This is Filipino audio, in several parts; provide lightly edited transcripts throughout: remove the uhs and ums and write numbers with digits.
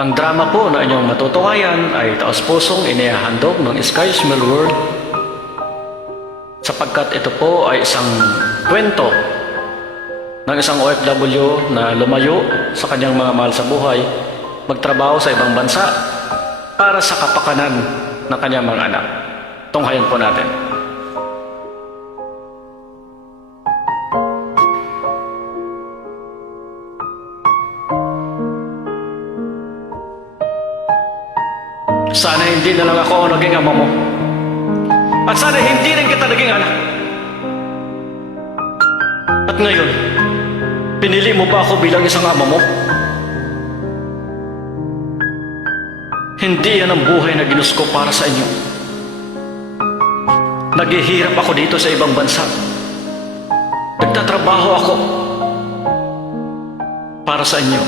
Ang drama po na inyong matutukayan ay taos-pusong inihahandog ng Sky Smell World sapagkat ito po ay isang kwento ng isang OFW na lumayo sa kanyang mga mahal sa buhay, magtrabaho sa ibang bansa para sa kapakanan ng kanyang mga anak. Tunghayan po natin. Sana hindi na lang ako naging ama mo. At sana hindi rin kita naging anak. At ngayon, pinili mo ba ako bilang isang ama mo? Hindi yan ang buhay na ginusto ko para sa inyo. Naghihirap ako dito sa ibang bansa. Nagtatrabaho ako para sa inyo.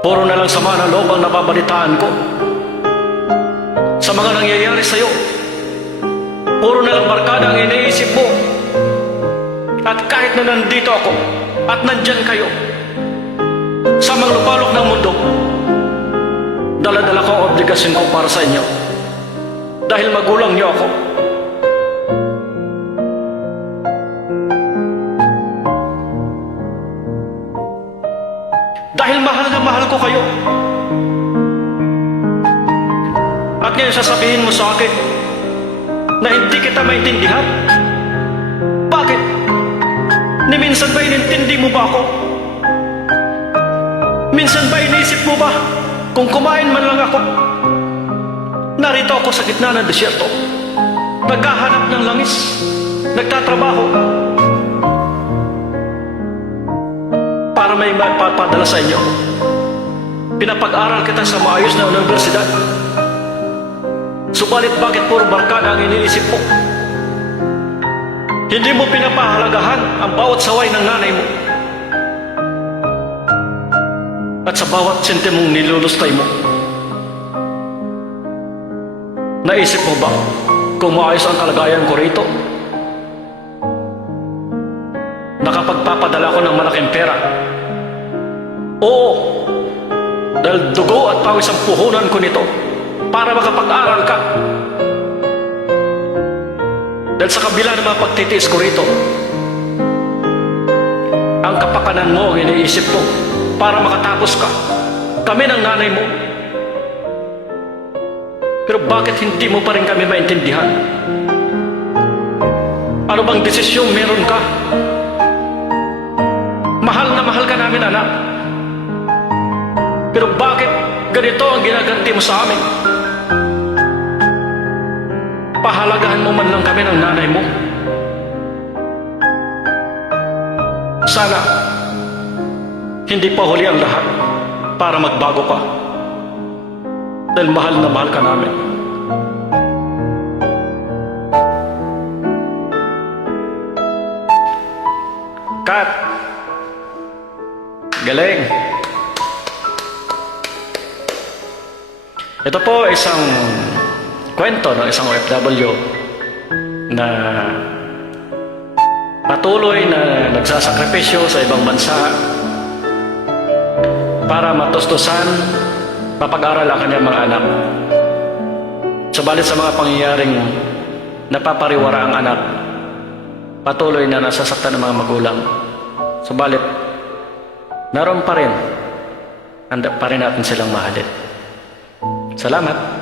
Puro na lang sama ng loob ang nababalitaan ko sa mga nangyayari sa'yo. Puro na lang barkada ang iniisip mo. At kahit na nandito ako at nandyan kayo sa mga lupalok ng mundo, dala-dala ko ang obligasyon ko para sa inyo dahil magulang niyo ako. Dahil mahal na mahal ko kayo. At ngayon sasabihin mo sa akin na hindi kita maintindihan? Bakit? Ni minsan ba inintindi mo ba ako? Minsan ba inisip mo ba kung kumain man lang ako? Narito ako sa gitna ng desierto, naghahanap ng langis, nagtatrabaho para may mapapadala sa inyo. Pinapag-aral kita sa maayos na universidad. Subalit bakit puro barkada ang iniisip mo? Hindi mo pinapahalagahan ang bawat saway ng nanay mo. At sa bawat sentimong nilulustay mo. Naisip mo ba kung maayos ang kalagayan ko rito? Nakapagpapadala ko ng malaking pera. Oo, dahil dugo at pawis ang puhunan ko nito para makapag-aral ka. Dahil sa kabila ng mga pagtitiis ko rito, ang kapakanan mo ang iniisip ko para makatapos ka. Kami ng nanay mo. Pero bakit hindi mo pa rin kami maintindihan? Ano bang desisyong meron ka? Mahal na mahal ka namin, anak. Pero bakit ganito ang ginaganti mo sa amin? Pahalagahan mo man lang kami ng nanay mo. Sana hindi pa huli ang lahat para magbago ka. Dahil mahal na mahal ka namin. Kat! Galing! Ito po isang kwento ng isang OFW na patuloy na nagsasakripisyo sa ibang bansa para matustusan, mapag-aral ang kanyang mga anak. Subalit sa mga pangyayaring napapariwara ang anak, patuloy na nasasaktan ng mga magulang. Subalit, naroon pa rin, handa pa rin natin silang mahalin. Salamat.